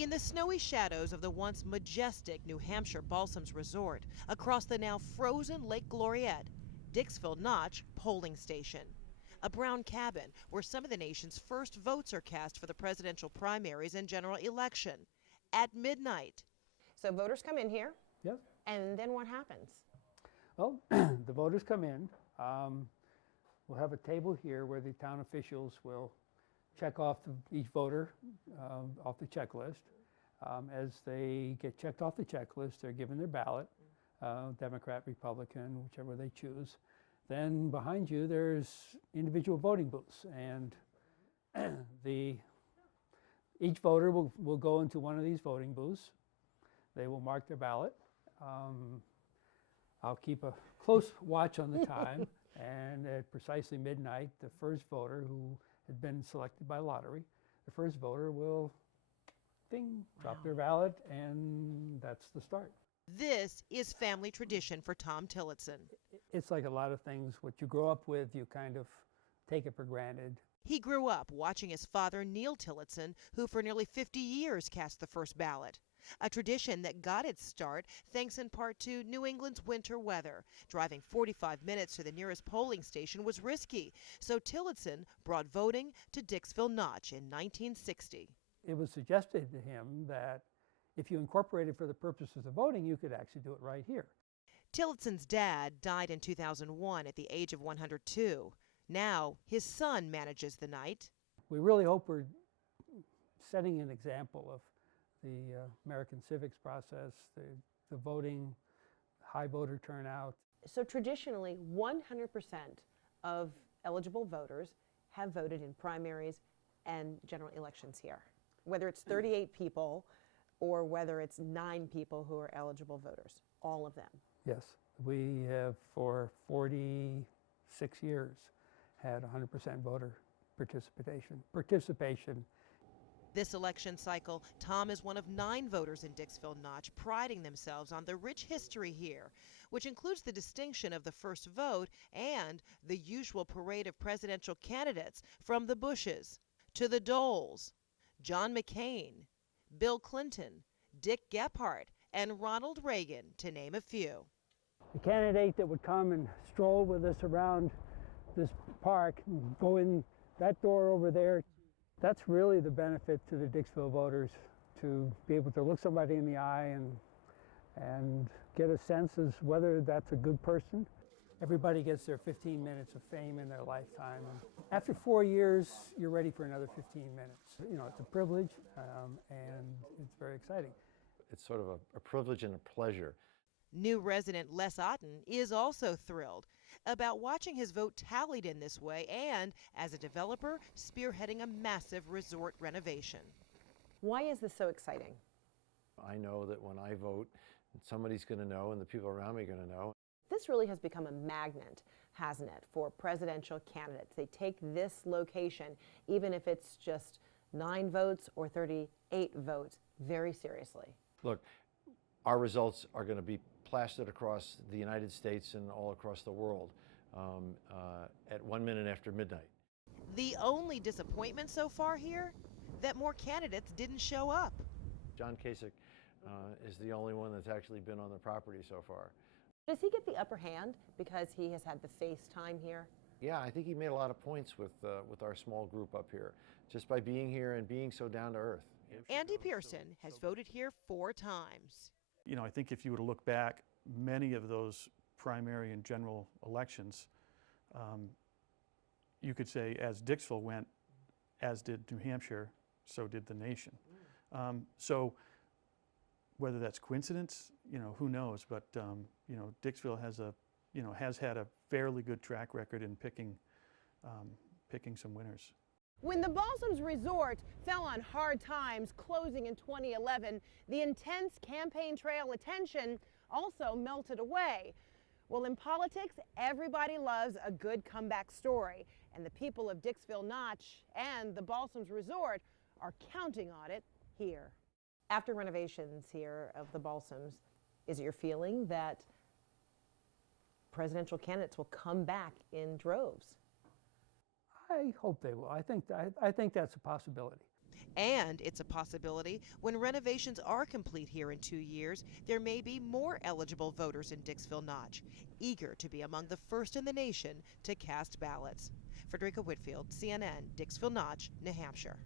In the snowy shadows of the once majestic New Hampshire Balsams Resort, across the now frozen Lake Gloriette, Dixville Notch polling station. A brown cabin where some of the nation's first votes are cast for the presidential primaries and general election. At midnight. So voters come in here. Yes. And then what happens? Well, the voters come in. We'll have a table here where the town officials will check off each voter off the checklist. As they get checked off the checklist, they're given their ballot, Democrat, Republican, whichever they choose. Then behind you, there's individual voting booths, and each voter will go into one of these voting booths. They will mark their ballot. I'll keep a close watch on the time, and at precisely midnight, the first voter who had been selected by lottery, the first voter will ding, drop their ballot, and that's the start. This is family tradition for Tom Tillotson. It's like a lot of things, what you grow up with, you kind of take it for granted. He grew up watching his father, Neil Tillotson, who for nearly 50 years cast the first ballot. A tradition that got its start thanks in part to New England's winter weather. Driving 45 minutes to the nearest polling station was risky, so Tillotson brought voting to Dixville Notch in 1960. It was suggested to him that if you incorporated for the purposes of voting, you could actually do it right here. Tillotson's dad died in 2001 at the age of 102. Now his son manages the night. We really hope we're setting an example of the American civics process, the voting, high voter turnout. So traditionally, 100% of eligible voters have voted in primaries and general elections here. Whether it's 38 people or whether it's 9 people who are eligible voters, all of them. Yes, we have for 46 years had 100% voter participation. This election cycle, Tom is one of 9 voters in Dixville Notch priding themselves on the rich history here, which includes the distinction of the first vote and the usual parade of presidential candidates from the Bushes to the Doles, John McCain, Bill Clinton, Dick Gephardt, and Ronald Reagan, to name a few. The candidate that would come and stroll with us around this park, go in that door over there, that's really the benefit to the Dixville voters, to be able to look somebody in the eye and get a sense as whether that's a good person. Everybody gets their 15 minutes of fame in their lifetime. And after 4 years, you're ready for another 15 minutes. You know, it's a privilege, and it's very exciting. It's sort of a privilege and a pleasure. New resident Les Otten is also thrilled about watching his vote tallied in this way and, as a developer, spearheading a massive resort renovation. Why is this so exciting? I know that when I vote, somebody's going to know and the people around me are going to know. This really has become a magnet, hasn't it, for presidential candidates. They take this location, even if it's just 9 votes or 38 votes, very seriously. Look, our results are going to be plastered across the United States and all across the world at 1 minute after midnight. The only disappointment so far here? That more candidates didn't show up. John Kasich is the only one that's actually been on the property so far. Does he get the upper hand because he has had the face time here? Yeah, I think he made a lot of points with our small group up here, just by being here and being so down to earth. Andy Pearson has voted here 4 times. You know, I think if you were to look back, many of those primary and general elections, you could say as Dixville went, as did New Hampshire, so did the nation. So whether that's coincidence, you know, who knows? But you know, Dixville has had a fairly good track record in picking some winners. When the Balsams Resort fell on hard times, closing in 2011, the intense campaign trail attention also melted away. Well, in politics, everybody loves a good comeback story, and the people of Dixville Notch and the Balsams Resort are counting on it here. After renovations here of the Balsams, is it your feeling that presidential candidates will come back in droves? I hope they will. I think that's a possibility. And it's a possibility when renovations are complete here in 2 years, there may be more eligible voters in Dixville Notch, eager to be among the first in the nation to cast ballots. Fredricka Whitfield, CNN, Dixville Notch, New Hampshire.